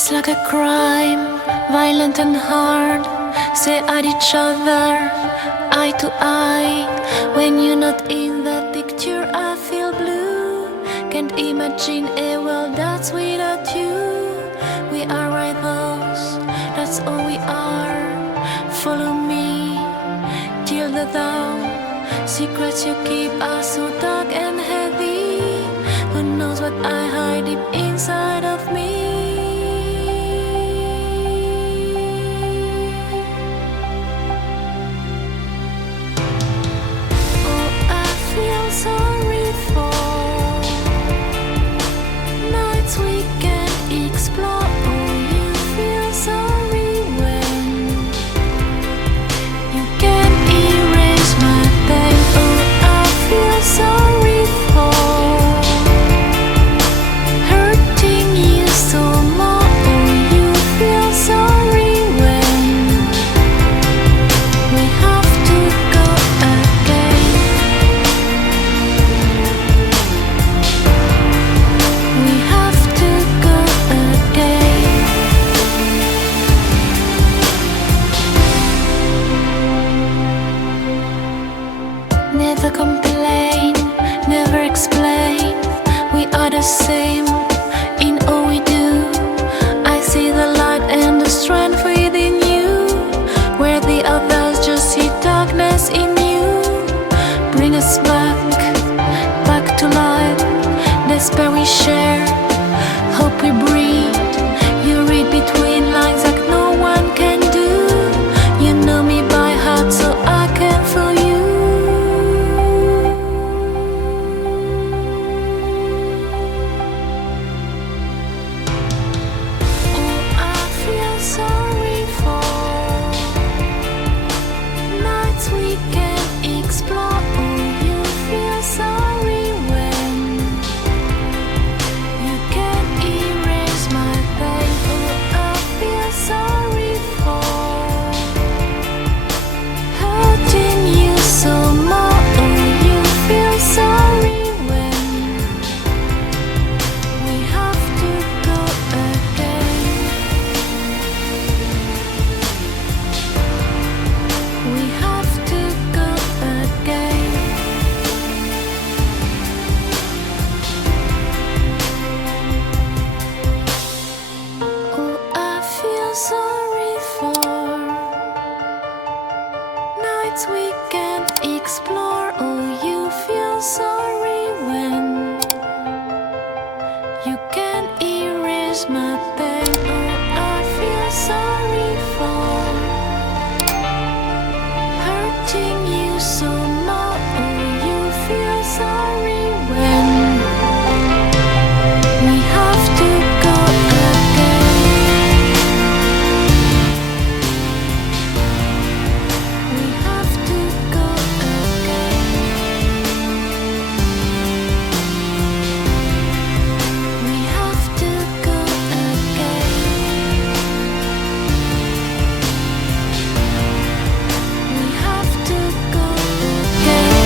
It's like a crime, violent and hard. Stare at each other, eye to eye. When you're not in that picture, I feel blue. Can't imagine a world that's without you. We are rivals, that's all we are. Follow me till the dawn. Secrets you keep are so dark and heavy. Who knows what I hide deep inside of me? Sorry for nights we can't explore. Oh, you feel sorry when you can't erase my pain. Oh, I feel sorry for hurting you so much. Oh, you feel sorry when we have to go again. Never complain, never explain. We are the same in all we do. I see the light and the strength within you, where the others just see darkness in you. Bring us back to life. Despair we share, hope we breathe. You read between lines like no one can do. You know me by heart, so I can feel you. Sorry for nights we can't explore. Oh, you feel sorry when you can't erase my pain. Oh, I feel sorry for hurting you so much. Oh, you feel sorry when we have to go again. We have to go again. Oh, I feel sorry for nights we can't explore. Oh, you feel sorry when you can't erase my pain. Oh, I feel sorry for hurting you so much. Oh, you feel sorry when we have to go again. We have to go again. We have to go again. We have to go again.